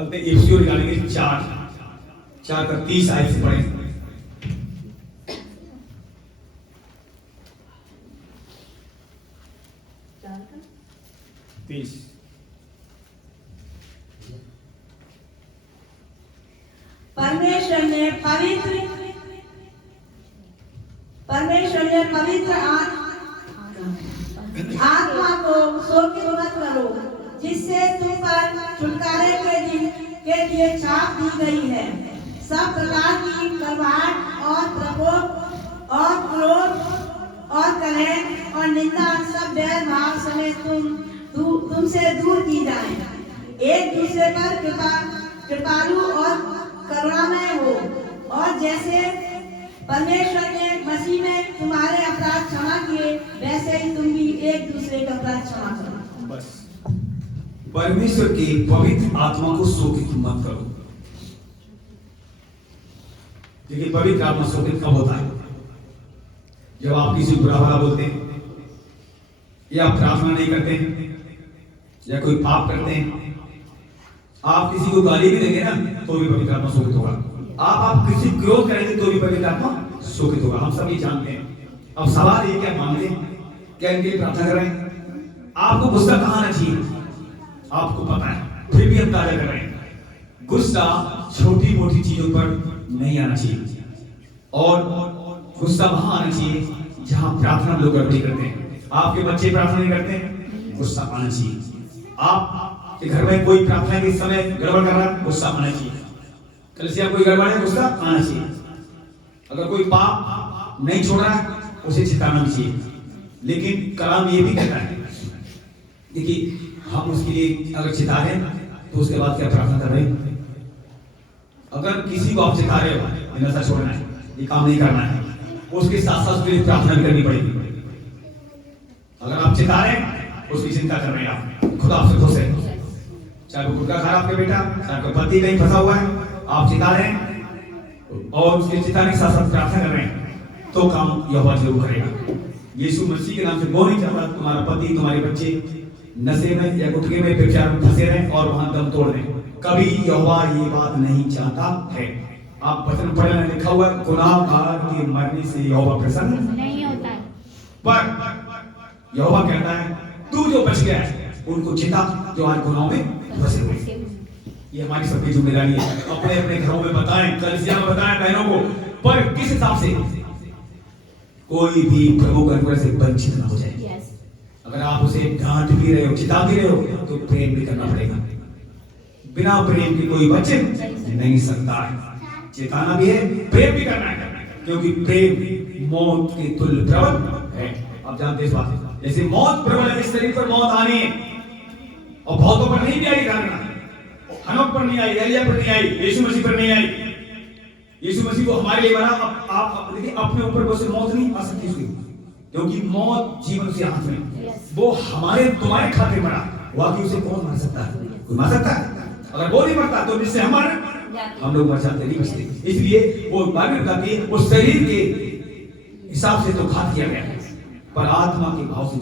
निकालते हैं, एफसीओ निकालेंगे 4 4 का 30 आए से पढ़े। परमेश्वर ने पवित्र आत्मा को शोकित मत करो, जिससे तुम पर छुटकारे के दिन के लिए छाप दी गई है। सब प्रकार की कड़वाहट और प्रकोप और क्रोध और कलह और निंदा सब बैर भाव समेत तुमसे दूर की जाए। एक दूसरे पर कृपालु और करुणामय हो, और जैसे परमेश्वर ने मसीह में तुम्हारे अपराध क्षमा किए, वैसे ही तुम भी एक दूसरे का अपराध क्षमा करो। बस परमेश्वर की पवित्र आत्मा को शोकित मत करो। देखिए, पवित्र आत्मा शोकित कब होता है? जब आप किसी बुरा भला बोलते हैं, या प्रार्थना नहीं करते हैं, या कोई पाप करते हैं। आप किसी को गाली भी देंगे ना, तो भी पवित्र आत्मा शोकित होगा। आप किसी क्रोध करेंगे तो भी पवित्र आत्मा शोकित होगा। हम सभी जानते हैं। अब सवाल ये, क्या मांगते हैं, क्या इनके लिए प्रार्थना कर रहे हैं? आपको गुस्सा कहाँ आना चाहिए? आपको पता है, फिर भी हम ताजा कर रहे हैं। गुस्सा छोटी मोटी चीजों पर नहीं आना चाहिए, और गुस्सा वहां आना चाहिए जहां प्रार्थना लोग गड़बड़ी करते हैं। आपके बच्चे प्रार्थना नहीं करते हैं, गुस्सा आना चाहिए। आपके घर में कोई प्रार्थना के समय गड़बड़ कर रहा है, गुस्सा आना चाहिए। कलीसिया कोई गड़बड़ है, गुस्सा आना चाहिए। अगर कोई पाप नहीं छोड़ रहा है, उसे चिताना भी चाहिए। लेकिन कलाम ये भी कहता है, देखिए, हम उसके लिए अगर चिता रहे तो उसके बाद क्या प्रार्थना कर रहे हैं? अगर किसी को आप चिता रहे हो, नशा छोड़ना है, ये काम नहीं करना है, उसके साथ साथ उसके लिए प्रार्थना भी करनी पड़ेगी। अगर आप चिता रहे हैं, उसकी चिंता कर रहे हैं, आप खुद आपसे खुश है। चाहे वो गुटखा खा रहा आपके बेटा, चाहे कोई पति कहीं फंसा हुआ है, आप चिता रहे हैं और उसके चिताने के साथ साथ प्रार्थना कर रहे हैं, तो काम यहोवा जरूर करेगा। यीशु मसीह के नाम से वो नहीं चाहता तुम्हारा पति, तुम्हारे बच्चे नशे में या गुटखे में व्यभिचार में फंसे रहें और वहां दम तोड़ दें। कभी यहोवा ये बात नहीं चाहता है। आप वचन पढ़े, लिखा हुआ है, गुनाहगार के मरने से यहोवा प्रसन्न नहीं होता है। पर यहोवा कहता है, तू जो बच गया है उनको चिता, जो आज गुनाहों में फंसे हुए। ये हमारी सबकी जिम्मेदारी है। अपने अपने घरों में बताएं, कलीसिया में बताएं बहनों को। पर किस हिसाब से? कोई भी प्रभु के अनुग्रह से वंचित ना हो जाए। अगर आप उसे डांट भी रहे हो, चिता भी रहे हो, तो प्रेम भी करना पड़ेगा। बिना प्रेम के कोई वचन नहीं सकता है। चेताना भी है, प्रेम भी करना है, क्योंकि प्रेम मौत के तुल्य प्रबल है। आप जानते हैं इस बात। जैसे मौत प्रबल है, इस शरीर पर मौत आनी है, और बहुतों पर नहीं भी आई। धारणा हनोक पर नहीं आई, एलिया पर नहीं आई, यीशु मसीह पर नहीं आई। यीशु मसीह को हमारे लिए बना। आप देखिए, अपने ऊपर कोई मौत नहीं आ सकती उसकी, क्योंकि मौत जीवन से हाथ में। वो हमारे तुम्हारे खातिर मरा, वाकई उसे कौन मार सकता है? कोई मार सकता है? अगर वो नहीं मरता तो जिससे हम लोग मर जाते, नहीं बचते। इसलिए वो बाइबल कहती है, वो शरीर के हिसाब से तो घात किया गया, पर आत्मा के भाव से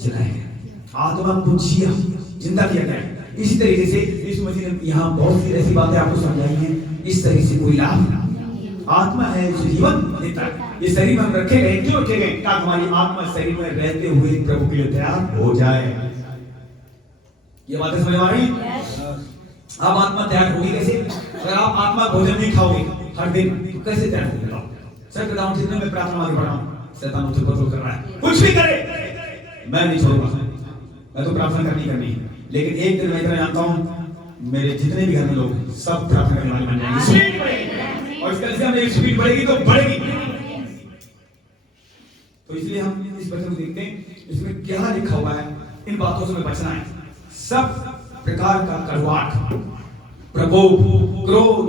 जिलाया गया। आत्मा को जिया, जिंदा किया गया। इसी तरीके से यीशु मसीह ने यहाँ बहुत सी ऐसी बातें आपको समझाई हैं। इस तरह से कोई लाभ, आत्मा है जो जीवन देता है। ये शरीर में हम रखे गए, क्यों रखे गए? ताकि हमारी आत्मा शरीर में रहते हुए प्रभु के लिए तैयार हो जाए। ये बातें समझ आ रही? आप आत्मा तैयार होगी कैसे? अगर आप आत्मा भोजन नहीं खाओगे हर दिन, तो कैसे तैयार होगी? सर बताऊं, जितना मैं प्रार्थना आगे बढ़ा हूं, शैतान मुझे बदल कर रहा है, कुछ भी करे मैं नहीं छोड़ूंगा। मैं तो प्रार्थना करनी है। लेकिन एक दिन मैं इतना जानता हूं, मेरे जितने भी घर में लोग सब प्रार्थना करने वाले बन जाएंगे, और इसका जैसे हमें स्पीड बढ़ेगी तो बढ़ेगी। तो इसलिए हम इस वचन को देखते हैं, इसमें क्या लिखा हुआ है। इन बातों से हमें बचना है। सब प्रकार का कड़वाहट, प्रकोप, क्रोध,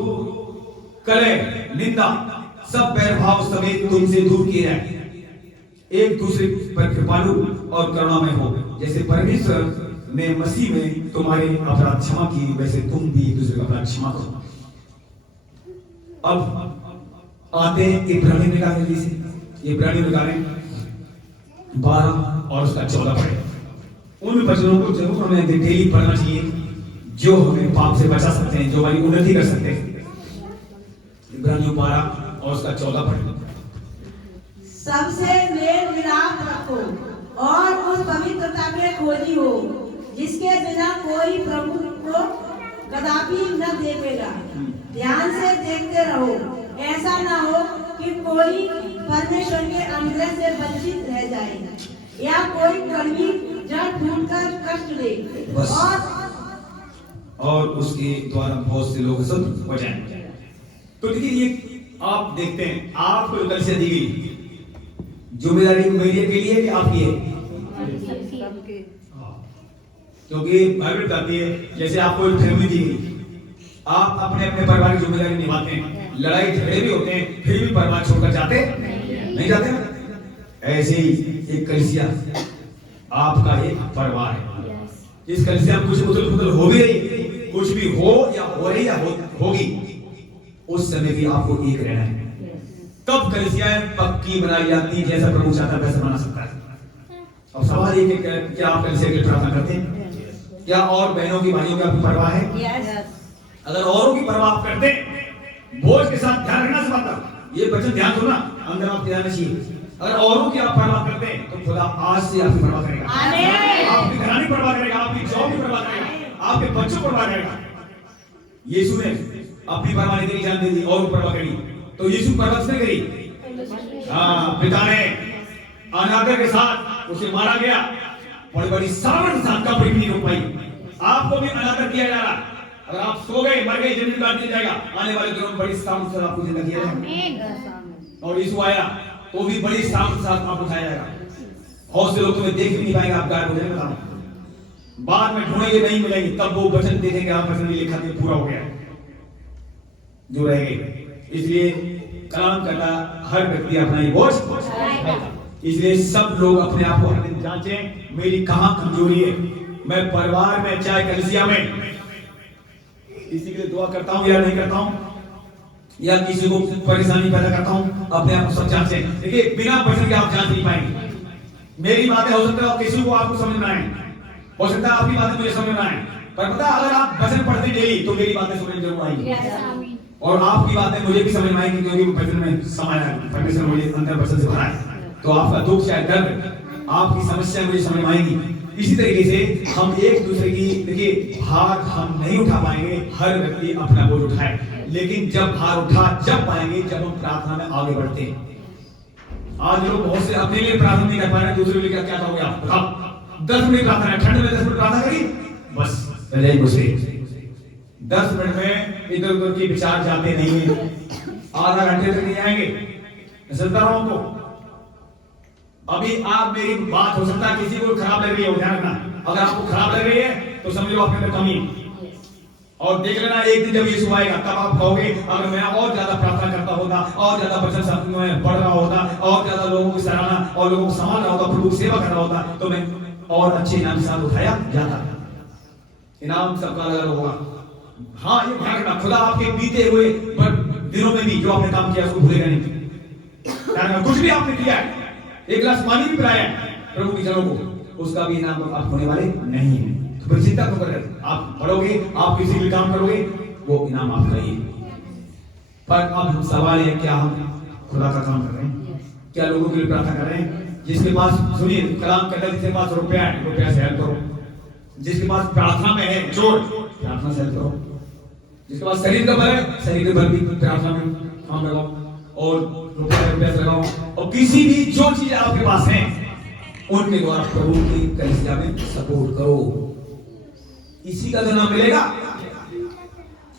कलह, निंदा, सब बैरभाव समेत तुमसे दूर किए जाए। एक दूसरे पर कृपालु और करुणामय हो, जैसे परमेश्वर ने मसीह में तुम्हारे अपराध क्षमा किए, वैसे तुम भी एक दूसरे का अपराध क्षमा करो। अब आते हैं इब्रानियों में निकालने से। इब्रानियों में निकालें 12 और उसका 14 पढ़े। उन वचनों को जरूर हमें डेली पढ़ना चाहिए, जो हमें पाप से बचा सकते हैं, जो हमारी उन्नति कर सकते हैं। इब्रानियों 12 और उसका 14 पढ़। सबसे मेल मिलाप रखो और उस पवित्रता में खोजी हो जिसके बिना कोई प्रभु को कदापि न देखेगा। ध्यान से देखते रहो, ऐसा ना हो कि कोई परमेश्वर के अनुग्रह से वंचित रह जाए या कोई कड़वी जड़ फूटकर कष्ट दे और उसके द्वारा बहुत से लोग सब हो जाएंगे। तो देखिए, ये आप देखते हैं, आपको कल से दी गई जिम्मेदारी मेरे के लिए कि आपकी है? क्योंकि बाइबल बताती है जैसे आपको एक फैमिली दी गई, आप अपने अपने परिवार की जिम्मेदारी निभाते हैं, लड़ाई झगड़े भी होते हैं, फिर भी परिवार छोड़कर जाते नहीं जाते ना? ऐसे ही एक कलीसिया आपका एक परिवार है। इस कलीसिया में कुछ उथल पुथल हो भी रही, कुछ भी हो या हो रही या होगी, उस समय भी आपको एक रहना है। तब कलीसिया पक्की बनाई जाती है, जैसा प्रभु चाहता है वैसा बना सकता है। अब सवाल ये कि क्या आप कलीसिया के लिए प्रार्थना करते हैं? क्या और बहनों की भाइयों की आपकी परवाह है? अगर औरों की परवाह आप करते हैं, बोझ के साथ ध्यान रखना से मतलब ये बचन ध्यान सुनना, अंदर आप ध्यान चाहिए। अगर औरों की आप परवाह करते हैं तो खुदा आज से आपकी परवाह करेगा, आपकी घरानी परवाह करेगा, आपकी जॉब की परवाह करेगा, आपके बच्चों परवाह करेगा। यीशु ने अपनी परवाह नहीं करी, जान दे दी और परवाह करी, तो यीशु परवाह किसने करी? पिता ने अनादर के साथ उसे मारा गया, बड़ी बड़ी सामर्थ साथ का प्रेम नहीं रोक पाई। आपको भी अनादर किया जा रहा। अगर आप सो गए, मर गए, जमीन काट दिया जाएगा, आने वाले दिनों में बड़ी सामर्थ से आपको जिंदगी है। और यीशु आया तो भी बड़ी सामर्थ साथ आप उठाया जाएगा। बहुत से लोग तुम्हें देख भी नहीं पाएंगे, आप गायब हो जाएंगे। बाद में ढूंढेंगे, नहीं मिलेंगे, तब वो वचन देखेंगे, आप वचन नहीं लिखा, पूरा हो गया जो रह गए। इसलिए कलाम करता हर व्यक्ति अपना ही बोझ, इसलिए सब लोग अपने आप को हर दिन जांचें, मेरी कहां कमजोरी है। मैं परिवार में चाहे कलीसिया में किसी के लिए दुआ करता हूं या नहीं करता हूं, या किसी को परेशानी पैदा करता हूं, अपने आप को सब जांचें। देखिए, बिना वचन के आप जांच नहीं पाएंगे। मेरी बातें हो सकता है किसी को आपको समझ में आए, हो सकता है आपकी बातें मुझे समझ में आए, पर पता अगर आप वचन पढ़ते डेली तो मेरी बातें समझ में जरूर आएंगी और आपकी बातें मुझे भी समझ में आएंगी, क्योंकि वचन में समाया है, परमेश्वर मुझे अंदर वचन से भरा है। तो आपका दुख चाहे दर्द, आपकी समस्या मुझे समझ में आएंगी। इसी तरीके से हम एक दूसरे की, देखिए, भार हम नहीं उठा पाएंगे, हर व्यक्ति अपना बोझ उठाए, लेकिन जब भार उठा जब पाएंगे जब हम प्रार्थना में आगे बढ़ते हैं। आज लोग बहुत से अपने लिए प्रार्थना नहीं कर पा रहे, दूसरे के लिए क्या कहोगे आप बताओ? 10 मिनट प्रार्थना है, ठंड में 10 मिनट प्रार्थना करी, बस रजाई घुसे। 10 मिनट में इधर उधर के विचार जाते नहीं है, आधा घंटे तक नहीं आएंगे, चलता रहो तो। अभी आप मेरी बात हो सकता है किसी को खराब लग रही है, ध्यान रखना। अगर आपको खराब लग रही है तो समझ लो आपके अंदर कमी है, और देख लेना एक दिन जब यीशु आएगा तब आप कहोगे अगर मैं और ज्यादा प्रार्थना करता होता, और ज्यादा वचन में पढ़ रहा होता, और ज्यादा लोगों की सराहना और लोगों को संभाल रहा होता, प्रभु की सेवा कर रहा होता, तो मैं और अच्छे इनाम के साथ उठाया जाता। इनाम सबका अलग अलग होगा। हाँ, ये ध्यान रखना, खुदा आपके बीते हुए दिनों में भी जो आपने काम किया उसको भूलेगा नहीं। कुछ भी आपने किया है, एक गिलास पानी भी पिलाया प्रभु की जनों को, उसका भी इनाम आप होने वाले नहीं है। तो फिर चिंता क्यों कर रहे? आप पढ़ोगे, आप किसी भी काम करोगे, वो इनाम आपका ही है। पर अब सवाल है, क्या हम खुदा का काम कर रहे हैं? क्या लोगों के लिए प्रार्थना कर रहे हैं? जिसके पास, सुनिए, कलाम कहता है जिसके पास रुपया है, रुपया से हेल्प करो। जिसके पास प्रार्थना में है जोर, प्रार्थना से हेल्प करो। जिसके पास शरीर का बल है, शरीर के बल भी प्रार्थना में काम लगाओ, और रुपया से लगाओ, और किसी भी जो चीज आपके पास है उनके द्वारा प्रभु की कलीसिया में सपोर्ट करो। इसी का नाम मिलेगा।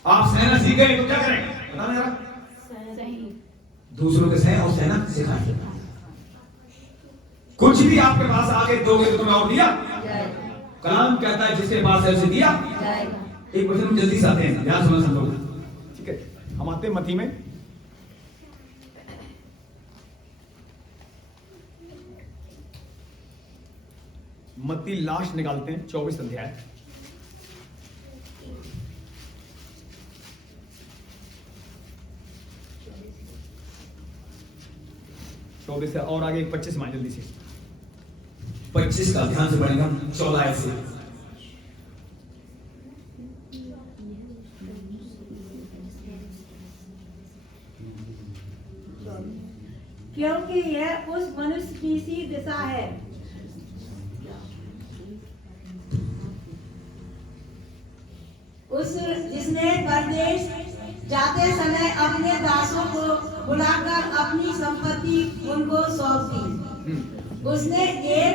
आप सहना सीख गए तो क्या करें? बताना जरा। दूसरों के सह और सहना सिखाएं। कुछ भी आपके पास आगे दोगे तो तुम्हें और दिया। कलाम कहता है जिसके पास है उसे दिया। एक वचन जल्दी से आते हैं, ध्यान सुनना सब लोग, ठीक है? हम आते हैं मत्ती में, मत्ती लास्ट निकालते हैं 24 अध्याय। से और आगे 25 में जल्दी से 25 का ध्यान से पढ़ेंगे हम 14 से। क्योंकि यह उस मनुष्य की सी दिशा है उस जिसने परदेश जाते समय अपने दासों को बुलाकर अपनी संपत्ति उनको सौंप दी। उसने एक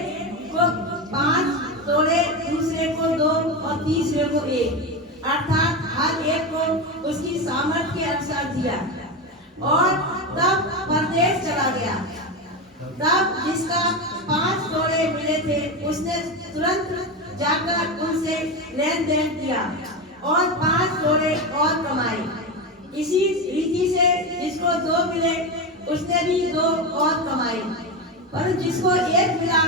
को 5 तोड़े, दूसरे को 2 और तीसरे को 1, अर्थात हर एक को उसकी सामर्थ्य के अनुसार दिया और तब परदेश चला गया। तब जिसका 5 तोड़े मिले थे उसने तुरंत जाकर उनसे लेन देन किया और 5 तोड़े और कमाए। इसी रीति से जिसको 2 मिले उसने भी 2 और कमाए, पर जिसको 1 मिला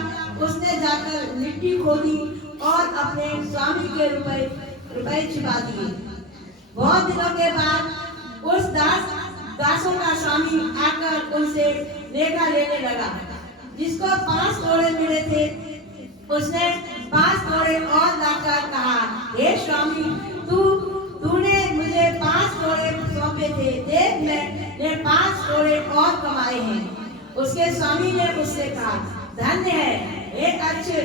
उसने जाकर मिट्टी खोदी और अपने स्वामी के रुपए छिपा दिए। बहुत दिनों के बाद उस दासों का स्वामी आकर उनसे लेखा लेने लगा। जिसको 5 तोड़े मिले थे उसने 5 तोड़े और लाकर कहा, हे स्वामी, तूने मुझे 5 तोड़े सौंपे थे, देख मैंने 5 तोड़े और कमाए हैं। उसके स्वामी ने उससे कहा, धन्य है हे अच्छे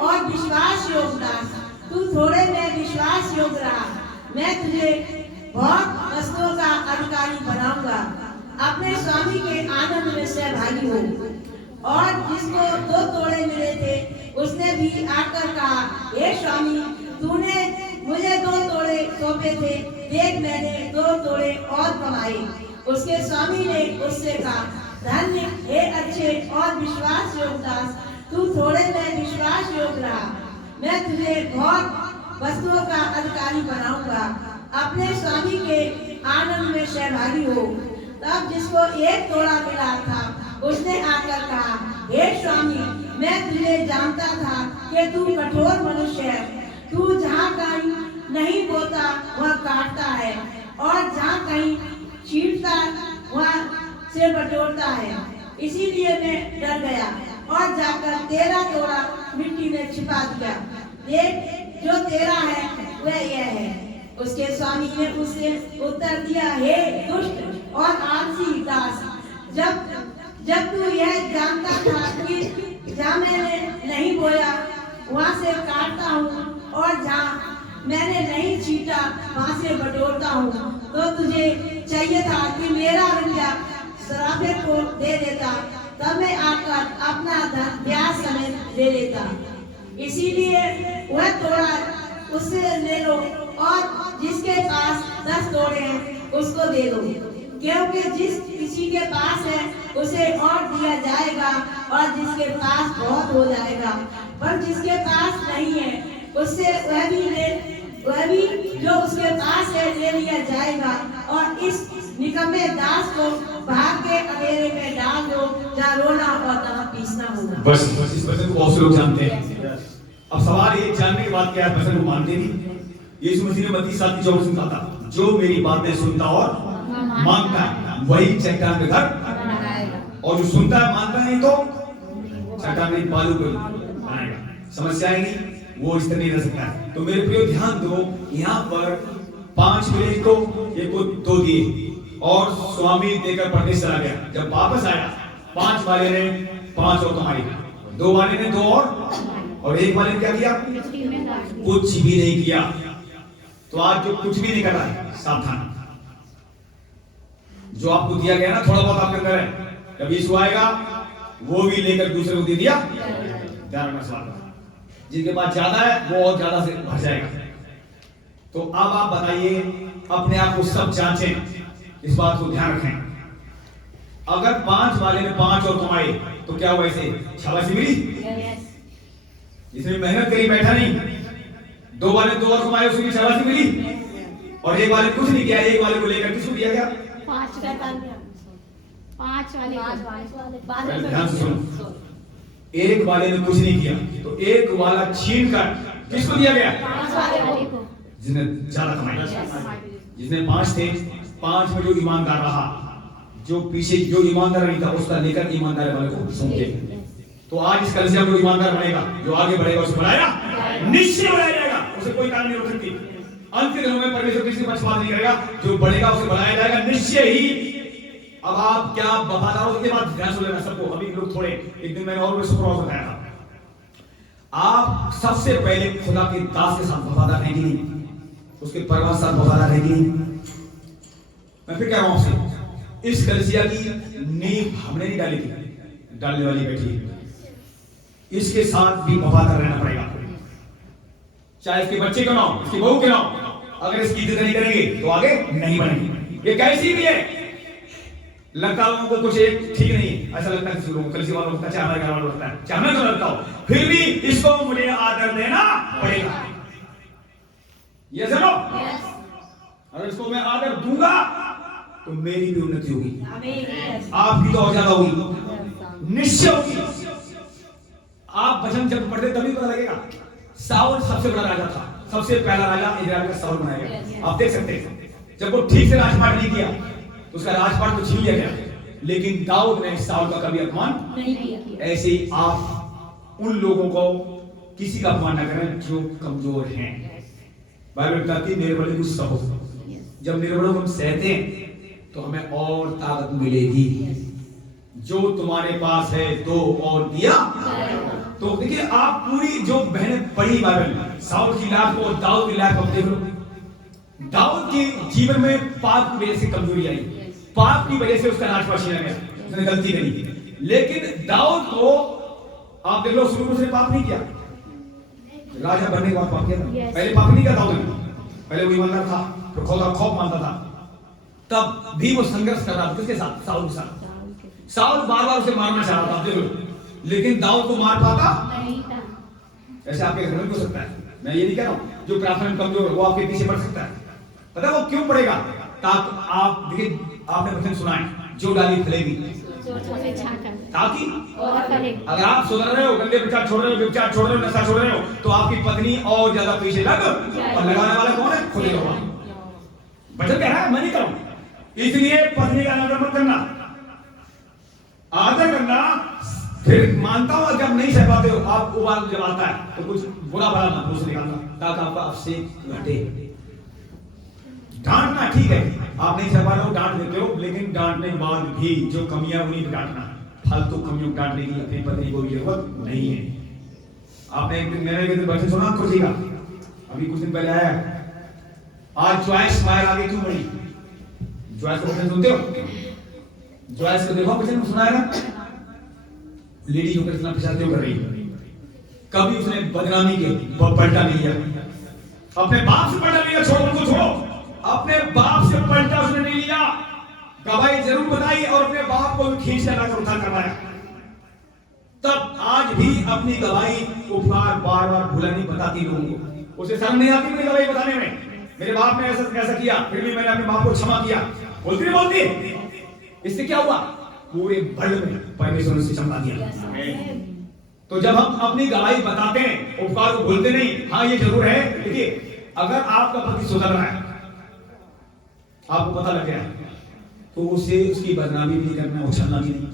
और विश्वास योग्य दास, तू थोड़े में विश्वास योग्य रहा, मैं तुझे बहुत वस्तुओं का अधिकारी बनाऊंगा। अपने स्वामी के आनंद में सहभागी हो। और जिसको 2 तोड़े मिले थे उसने भी आकर कहा, हे स्वामी, तूने मुझे 2 तोड़े सौंपे थे, देख मैंने 2 तोड़े और कमाए। उसके स्वामी ने उससे कहा, धन्य हे अच्छे और विश्वास योग्य दास, तू थोड़े में विश्वास योग्य रहा, मैं तुझे बहुत वस्तुओं का अधिकारी बनाऊंगा। अपने स्वामी के आनंद में सहभागी हो। तब जिसको 1 तोड़ा मिला था उसने आकर कहा, हे स्वामी, मैं तुझे जानता था कि तू कठोर मनुष्य है। तू जहाँ कहीं नहीं बोता वहाँ काटता है और जहाँ कहीं छींटता वहाँ से बटोरता है। इसीलिए मैं डर गया और जाकर तेरा तोड़ा मिट्टी में छिपा दिया। देख, जो तेरा है वह यह है। उसके स्वामी ने उससे उत्तर दिया, हे दुष्ट और आलसी दास, जब तू यह जानता था कि जहाँ मैंने नहीं बोया वहाँ से काटता हूँ और जहाँ मैंने नहीं छीटा वहाँ से बटोरता हूँ, तो तुझे चाहिए था कि मेरा रुपया सराफे को दे देता, तब मैं आकर अपना धन ब्याज समेत ले लेता। इसीलिए वह तोड़ा उससे ले लो और जिसके पास 10 तोड़े हैं उसको दे दो, क्योंकि जिस किसी के पास है उसे और दिया जाएगा और जिसके पास बहुत हो जाएगा, पर जिसके पास नहीं है उससे वह भी जो उसके पास है ले लिया जाएगा। और इस निकम्मे दास को भाग के अंधेरे में डाल दो, जहाँ रोना और तहाँ पीसना होगा। बस इस वचन को बहुत से लोग जानते हैं। अब सवाल ये जानने के बाद क्या है, वचन को मानते नहीं। यीशु मसीह ने मत्ती 7:24 कहा था, जो मेरी बातें सुनता और मानता है वही चट्टान पे घर बनाएगा, और जो सुनता है मानता नहीं तो चट्टान में बालू को बनाएगा। समस्या आएगी, वो इस तरह नहीं रह सकता है। तो मेरे प्रियो ध्यान दो, यहाँ पर 5 मिले को, एक को 2 दिए और स्वामी देकर परदेश चला गया। जब वापस आया 5 वाले ने 5 और कमाई, 2 वाले ने 2 और 1 वाले ने क्या किया? कुछ भी नहीं किया। तो आज जो कुछ भी नहीं कर रहा है, सावधान। जो आपको दिया गया ना, थोड़ा बहुत आपके अंदर है, जब यीशु आएगा वो भी लेकर दूसरे को दे दिया। ध्यान रखना सवाल, जिनके पास ज्यादा है वो और ज्यादा से भर जाएगा। तो अब आप बताइए, अपने आप को सब जांचें, इस बात को ध्यान रखें। अगर 5 वाले ने 5 और कमाए तो क्या हुआ? इसे शाबाशी मिली, जिसने मेहनत करी बैठा नहीं। 2 वाले 2 और कमाए, उसको भी शाबाशी मिली। और 1 वाले कुछ नहीं किया, 1 वाले को लेकर किसको दिया गया? 5 वाले ध्यान से सुनो, 1 वाले ने कुछ नहीं किया तो 1 वाला छीन कर किसको दिया गया? 5 वाले को, जिसने ज्यादा कमाई। जिसने 5 थे, 5 में जो ईमानदार रहा, जो पीछे जो ईमानदार नहीं था उसका लेकर ईमानदार वाले को सौंपे। तो आज इस कलीसिया में जो ईमानदार बनेगा, जो आगे बढ़ेगा, उसे बढ़ाया निश्चय बढ़ाया जाएगा, उसे कोई कारण नहीं रोक सकती। अंत के दिनों में परमेश्वर किसी पक्षपात नहीं करेगा, जो बढ़ेगा उसे बढ़ाया जाएगा निश्चय ही। अब आप क्या वफादार हो, ये बात ध्यान से लेना सबको। अभी लोग थोड़े, एक दिन मैंने और सुपरवाइजर बताया था, आप सबसे पहले खुदा के दास के साथ वफादार हैं कि नहीं, उसके परिवार के साथ वफादार है कि नहीं। मैं फिर कह रहा हूं आपसे, इस कलीसिया की नींव हमने नहीं डाली थी, डालने वाली बैठी है। इसके साथ भी वफादार रहना पड़ेगा, चाहे इसके बच्चे क्यों ना हो, इसकी बहू क्यों ना हो। अगर इसकी इज्जत नहीं करेंगे तो आगे नहीं बढ़ेंगे। ये कैसी भी है, लगता है लोगों को कुछ एक ठीक नहीं है, ऐसा लगता है किसी लोगों को, कलीसिया वालों को, चाहे हमारे घर वालों को लगता है, चाहे हमें तो लगता हो, फिर भी इसको मुझे आदर देना पड़ेगा। ये चलो, अगर इसको मैं आदर दूंगा तो मेरी भी उन्नति होगी, आपकी तो और ज्यादा होगी, निश्चय होगी। आप वचन जब पढ़ते तभी पता लगेगा। साउल सबसे बड़ा राजा था, सबसे पहला राजा इजराइल का साउल बनाया गया। आप देख सकते हैं, जब वो ठीक से राजपाट नहीं किया तो उसका राजपाट तो छीन लिया गया, लेकिन दाऊद ने साउल का कभी अपमान नहीं किया। ऐसे ही आप उन लोगों को किसी का अपमान न करें जो कमजोर हैं। बाइबल कहती है निर्बल को सहो, जब निर्बलों को हम सहते हैं तो हमें और ताकत मिलेगी। जो तुम्हारे पास है दो और दिया। तो देखिए, आप पूरी जो बहनें पढ़ी बाइबल, साउल की लाइफ को, दाऊद की लाइफ को देख लो। दाऊद के जीवन में पाप की वजह से कमजोरी आई, पाप की वजह से उसका राजपाट छीना गया, उसने गलती करी। लेकिन दाऊद को आप देख लो, शुरू में उसने पाप नहीं किया, राजा बनने के बाद पाप किया था। पहले पाप नहीं किया दाऊद ने, पहले वो ईमानदार था, तो खुदा खौफ मानता था, तब भी वो संघर्ष कर रहा था किसके साथ, साउल के साथ। साउल बार बार उसे मारना चाह रहा था, देख लो, लेकिन दाऊद को मार पाता नहीं था। ऐसे आपके घर में हो सकता है, मैं ये नहीं कह रहा हूं जो प्रार्थना में कमजोर है वो आपके पीछे पड़ सकता है। पता है वो क्यों पड़ेगा? ताकि आप देखिए, आपने वचन सुना है, जो डाली फलेगी ताकि, अगर आप सुधर रहे हो, गंदे विचार छोड़ रहे हो, व्यभिचार छोड़ रहे हो, नशा छोड़ रहे हो, तो आपकी पत्नी और ज्यादा पीछे लग, और लगाने वाला कौन है? खुद ही भगवान। वचन कह रहा है, मैं नहीं करूं। इसलिए पत्नी का आदर मत करना, आदर करना। फिर मानता हूं जब नहीं सह पाते हो, आप उबाल जब आता है तो कुछ बुरा भला ना मुंह से निकालना, ताकि आपका अभिषेक घटे। डांटना ठीक है, आप नहीं सह पा रहे हो, डांट देते हो, लेकिन डांटने के बाद भी जो कमियां उन्हीं पे डांटना, फालतू कमियों को डांटने की अपनी पत्नी को भी जरूरत नहीं है। आपने एक दिन मेरे बच्चे सुना खुशी का, अभी कुछ दिन पहले आया, आज चॉइस फायर आगे क्यों बढ़ी? चॉइस को सुनते हो? चॉइस को देखो, बच्चे ने सुनाया ना, लेडी जो कितना पिछाते कर रही है, कभी उसने बदनामी की पलटा नहीं लिया, अपने बाप से पलटा लिया, छोड़ो उनको, छोड़ो, अपने बाप से पलटा उसने नहीं लिया, गवाही जरूर बताई और अपने बाप को भी खींच कर लाकर उठा करवाया। तब आज भी अपनी गवाही उपकार बार बार भूला नहीं बताती लोगों को, उसे शर्म नहीं आती मेरी गवाही बताने में, मेरे बाप ने ऐसा किया, फिर भी मैंने अपने बाप को क्षमा किया, बोलती नहीं बोलती? इससे क्या हुआ? पूरे वर्ल्ड में परमेश्वर ने उसे चमका दिया। तो जब हम अपनी गवाही बताते हैं, उपकार को भूलते नहीं। हाँ ये जरूर है, देखिए, अगर आपका पति सुधर रहा है, आपको पता लग गया, तो उसे उसकी बदनामी भी नहीं करना, उछलना भी नहीं,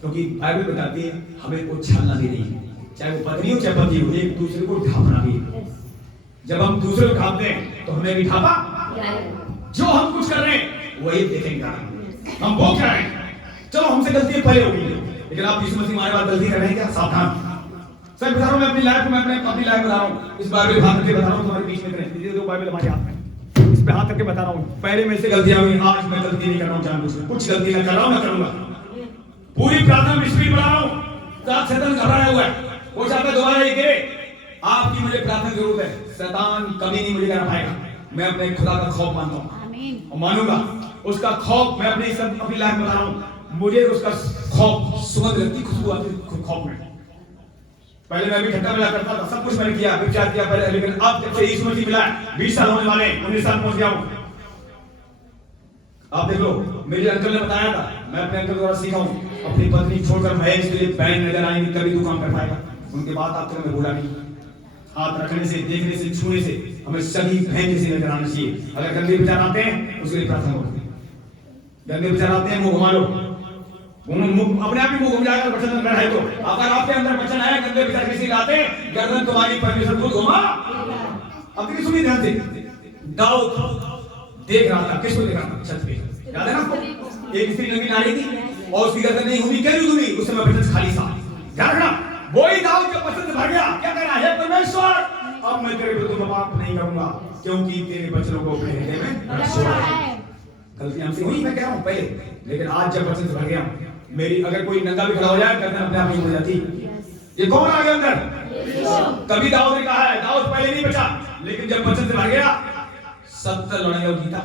क्योंकि बाइबल बताती है हमें उछलना भी नहीं, चाहे वो पत्नी हो चाहे पति हो, एक दूसरे को ढांपना भी। जब हम दूसरे को ढांपते हैं तो हमें भी ढांपा, जो हम कुछ कर रहे हैं वही देखेंगे हम वो क्या है। चलो हमसे गलती पहले होगी, लेकिन आप यीशु मसीह हमारे बाद गलती कर रहे हैं क्या? सावधान। सर बता रहा हूं, मैं अपनी लाइफ में, अपनी लाइफ बता रहा हूं, इस बाइबल हाथ करके बता रहा हूं तुम्हारे बीच में, ये दो बाइबल हमारे हाथ में, इस पे हाथ करके बता रहा हूं, पहले में से गलतियां हुई, आज मैं गलती नहीं कर रहा हूं, जानबूझकर कुछ गलती न कर रहा हूं, ना करूंगा। पूरी प्रार्थना में स्पीड बढ़ा रहा हूं, साथ शैतान घबराया हुआ है, वो चाहता है दोबारा ये गिरे। आपकी मुझे प्रार्थना की जरूरत है, शैतान कभी नहीं मुझे कर पाएगा। मैं अपने खुदा का खौफ मानता हूं और मानूंगा, उसका खौफ मैं अपनी लाइफ में बता रहा हूं, मुझे उसका खौफ, सुगंध लगती, खुशबू आती खौफ में। पहले मैं भी ठट्टा मिला करता था, सब कुछ मैंने किया, विचार किया पहले, लेकिन अब जब से यीशु मसीह मिला, 20 साल होने वाले, 19 साल पहुंच गया हूं। आप देख लो, मेरे अंकल ने बताया था, मैं अपने अंकल द्वारा सीखा हूं, अपनी पत्नी छोड़कर मैं इसके लिए बैंक नजर आएंगे तभी तू काम कर पाएगा। उनके बाद आप तक मैं बोला नहीं, हाथ रखने से, देखने से, छूने से हमें सभी बैंक से नजर आना चाहिए। अगर गंदे विचार आते हैं उसके लिए प्रार्थना करो, गंदे विचार आते हैं मुंह घुमा लो, अपने आप ही मुंह घूम जाएगा, वचन अंदर है तो। अगर आपके अंदर वचन आया, गंदे विचार किसी का आते, गर्दन तुम्हारी परमेश्वर खुद घुमा। अब देखिए, सुनिए ध्यान से, दाऊद देख रहा था, किसको देख रहा था? छत पे, याद है ना? एक स्त्री नंगी नारी थी और उसकी गर्दन नहीं हुई, क्यों नहीं हुई? उस समय बचन खाली था। ध्यान रखना, वही दाऊद जब वचन से भर गया, क्या कह रहा है? परमेश्वर, अब मैं तेरे विरुद्ध पाप नहीं करूंगा, क्योंकि तेरे वचनों को अपने हृदय में रखा है। गलती हमसे हुई, मैं कह रहा हूं पहले, लेकिन आज जब वचन से भर गया, मेरी अगर कोई नंगा भी खड़ा हो जाए, गर्दन अपने आप ही हो जाती। ये कौन आ गया अंदर? तभी दाऊद ने कहा है, दाऊद पहले नहीं बचा, लेकिन जब वचन से भर गया 70 लड़ाइयों जीता।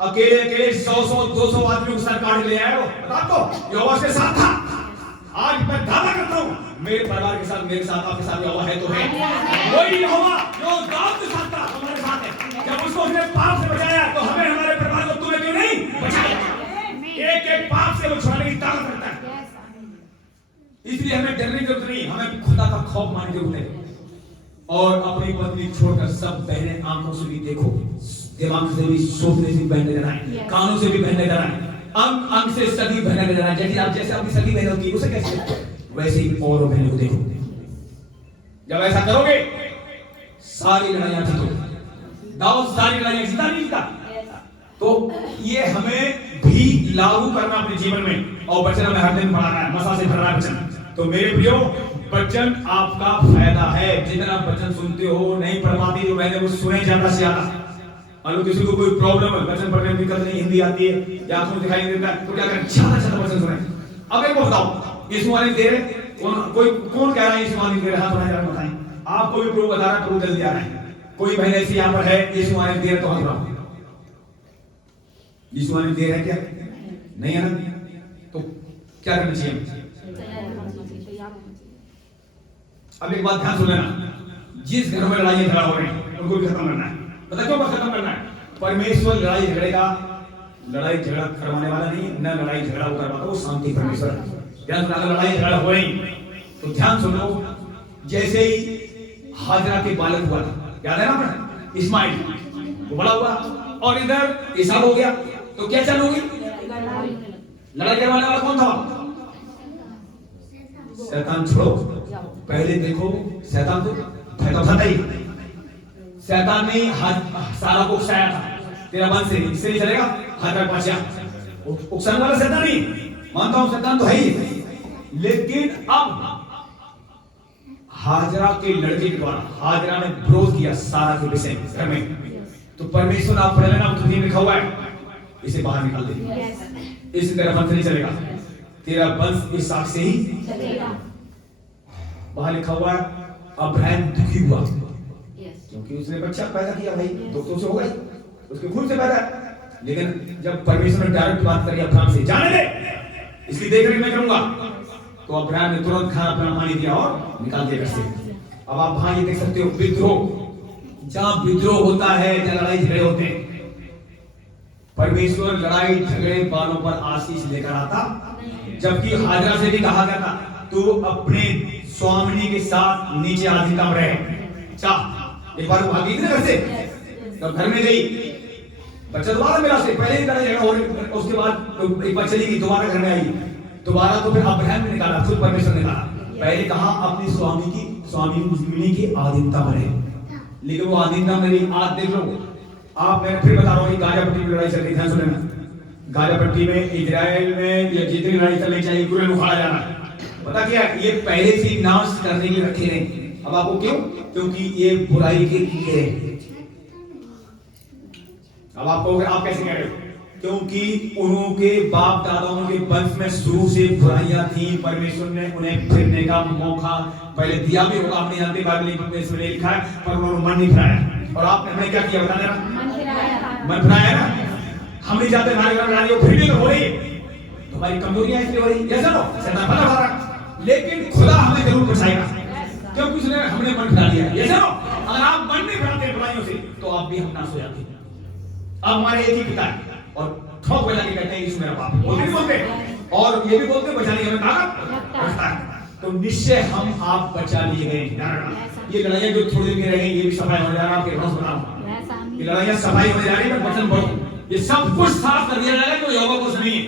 अकेले अकेले 100-200 आदमियों को सर काट ले आया वो। बता आपको, यहोवा उसके साथ था। आज मैं दावा करता हूँ, मेरे परिवार के साथ, मेरे साथ, आपके साथ यहोवा है तो है। वही यहोवा जो दाऊद के साथ था, हमारे साथ है। जब उसको उसने पाप से बचाया, तो हमें, हमारे परिवार को तुम्हें क्यों नहीं बचाया? एक एक पाप से वो छुड़ाने की ताकत रखता है। इसलिए हमें डरने की जरूरत नहीं, हमें खुदा का खौफ मानने की जरूरत है। और अपनी पत्नी छोड़कर सब बहनें आंखों से भी देखो, दिमाग से भी, सोचने से भी बहने देना है, कानों से भी बहने देना है, अंग अंग से सगी बहने देना है। जैसे अपनी सगी बहन होती है उसे कैसे, वैसे ही और बहनों को देखो। जब ऐसा करोगे सारी लड़ाइयां जीतोगे। दाऊद सारी लड़ाइयां जीता नहीं जीता? तो ये हमें भी लागू करना अपने जीवन में, और वचन में हर दिन पढ़ाना है, मसा से भरना है वचन। तो मेरे प्रियो, वचन आपका फायदा है। जितना वचन सुनते हो, नहीं पढ़ पाती जो मैंने वो सुने ज्यादा से ज्यादा। अगर किसी को कोई प्रॉब्लम है, वचन पढ़ने में दिक्कत नहीं, हिंदी आती है या आंखों में दिखाई नहीं देता, तो क्या करें? ज्यादा वचन सुने। अब एक बताओ, यीशु वाले दे रहे, कौन कह रहा है यीशु वाले दे रहा? हाथ जरा बताएं। आपको भी प्रभु बता रहा है, प्रभु जल्दी आ रहा है। कोई बहन ऐसी यहाँ पर है, यीशु वाले दे रहे, तो हाथ बढ़ाओ। यीशु वाले दे रहे क्या? नहीं है ना? तो क्या करना चाहिए? अब एक बात ध्यान सुन लेना, जिस घर में लड़ाई झगड़ा हो रहे हैं उनको भी खत्म करना है। पता क्यों खत्म करना है? परमेश्वर लड़ाई झगड़े झगड़ा करवाने वाला नहीं, न लड़ाई झगड़ा वो करवाता, वो शांति परमेश्वर। ध्यान सुना, अगर लड़ाई झगड़ा हो रही तो ध्यान सुनो। जैसे ही हाजरा के बालक हुआ था, याद है ना अपना, इस्माइल, वो बड़ा हुआ और इधर इसाक हो गया, तो क्या चालू होगी? लड़ाई करवाने वाला कौन था? शैतान। छोड़ो, पहले देखो शैतान तो था ही। शैतान ने सारा को उकसाया था, तेरा वंश इससे नहीं चलेगा, हाजरा को बचा। उकसाने वाला शैतान नहीं, मानता हूं शैतान तो है ही, लेकिन अब हाजरा के लड़के के द्वारा हाजरा ने विरोध किया सारा के विषय घर में, तो परमेश्वर आप पढ़ लेना, तो लिखा हुआ है, इसे बाहर निकाल दे, इस तेरा वंश नहीं चलेगा, तेरा वंश इसाक से ही चलेगा। बाहर लिखा हुआ है, अब्राहम दुखी हुआ क्योंकि उसने बच्चा पैदा किया, भाई दुख तो से होगा ही, उसके खून से पैदा। लेकिन जब परमेश्वर ने डायरेक्ट बात करी अब्राहम से, जाने दे, इसकी देखरेख मैं करूंगा, तो अब्राहम ने तुरंत खाना पीना पानी दिया और निकाल दिया घर से। अब आप वहां ये देख सकते हो, विद्रोह, जहां विद्रोह होता है, जहां लड़ाई झगड़े होते हैं, परमेश्वर लड़ाई झगड़े वालों पर आशीष लेकर आता। जबकि हाजरा से भी कहा गया था, तू अपने स्वामिनी के साथ नीचे आधिका में रहे। चाह एक बार वो भागी थी ना घर से, तब घर में गई, बच्चा दोबारा मिला से, पहले ही लड़ाई झगड़ा हो रही, उसके बाद एक बार चली गई, दोबारा घर में आई, दोबारा तो फिर अब्राहम ने निकाला, खुद परमेश्वर ने कहा, पहले कहा अपनी स्वामिनी की आधीनता में रहे, लेकिन वो आधीनता में रही। आज देख लो, आप, मैं फिर बता रहा हूँ, गाजा पट्टी में लड़ाई चल रही, ध्यान सुनना, गाजा पट्टी में इजराइल में ये जितनी लड़ाई चलनी चाहिए पूरे उखाड़ा जाना, पता क्या, ये पहले से नाश करने की रखे नहीं। अब आपको क्यों? क्योंकि ये बुराई के कीड़े हैं। अब आपको, आप कैसे कह रहे हो? क्योंकि उनके बाप दादाओं के वंश में शुरू से बुराइयां थी, परमेश्वर ने उन्हें फिरने का मौका पहले दिया भी होगा, हमने जानते बाइबल में लिखा है, पर उन्होंने मन नहीं फिराया। और आपने हमें क्या किया, बताना, मन फिराया ना। हम नहीं चाहते हमारे घर में लड़ाई हो, फिर भी हो रही है, तुम्हारी कमजोरियां इसलिए हो रही, जैसा लो शैतान भला भरा, लेकिन खुदा हमें जरूर बचाएगा, क्योंकि उसने हमने मन फिरा लिया। ये सुनो, अगर आप मन नहीं फिराते बुराइयों से, तो आप भी हम नाश हो जाते। अब हमारे एक ही पिता है, और ठोक बजा के कहते हैं यीशु मेरा बाप, वो भी बोलते, और ये भी बोलते बचाने की हमें ताकत रखता है। तो निश्चय हम आप बचा लिए गए। ये लड़ाइयां जो थोड़ी देर के रह गई, ये भी सफाई हो जा रहा है, आपके पास बता रहा हूं, ये लड़ाइयां सफाई हो जा रही है, वचन पढ़ो, ये सब कुछ साफ कर दिया जाएगा, तो यहोवा को सुनिए।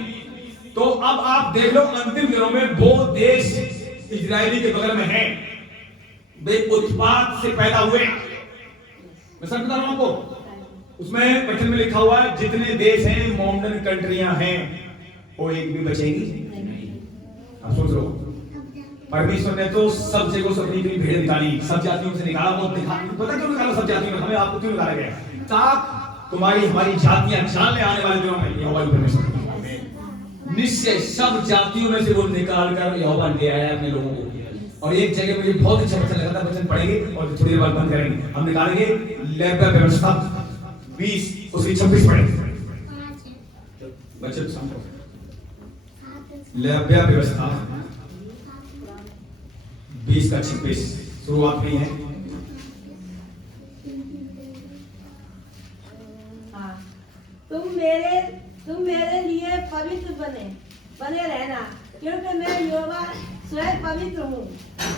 तो अब आप देख लो, अंतिम दिनों में वो देश इजरायली के बगल में है, वे उत्पात से पैदा हुए। मैं सच बता रहा हूं आपको, उसमें वचन में लिखा हुआ है, जितने देश हैं मॉडर्न कंट्रियां हैं, वो एक भी बचेगी आप सोच लो। परमेश्वर ने तो सब जगहों से अपनी भेड़ निकाली, सब जातियों से निकाला। वो पता क्यों निकाला सब जातियों में? हमें आपको क्यों निकाला गया? ताकि तुम्हारी हमारी जातियां जानने आने वाले दिनों में यहोवा परमेश्वर निश्चय सब जातियों में से वो निकाल कर यहोवा ले आया अपने लोगों को। और एक जगह मुझे बहुत अच्छा वचन लगा था, वचन पढ़ेंगे और थोड़ी देर बाद बंद करेंगे। हम निकालेंगे लेव्या व्यवस्था 20 उसकी 26 पढ़ेंगे बच्चे समझो। लेव्या व्यवस्था 20 का 26 शुरुआत में है। हाँ, तुम मेरे लिए पवित्र बने रहना, क्योंकि मैं यहोवा स्वयं पवित्र हूँ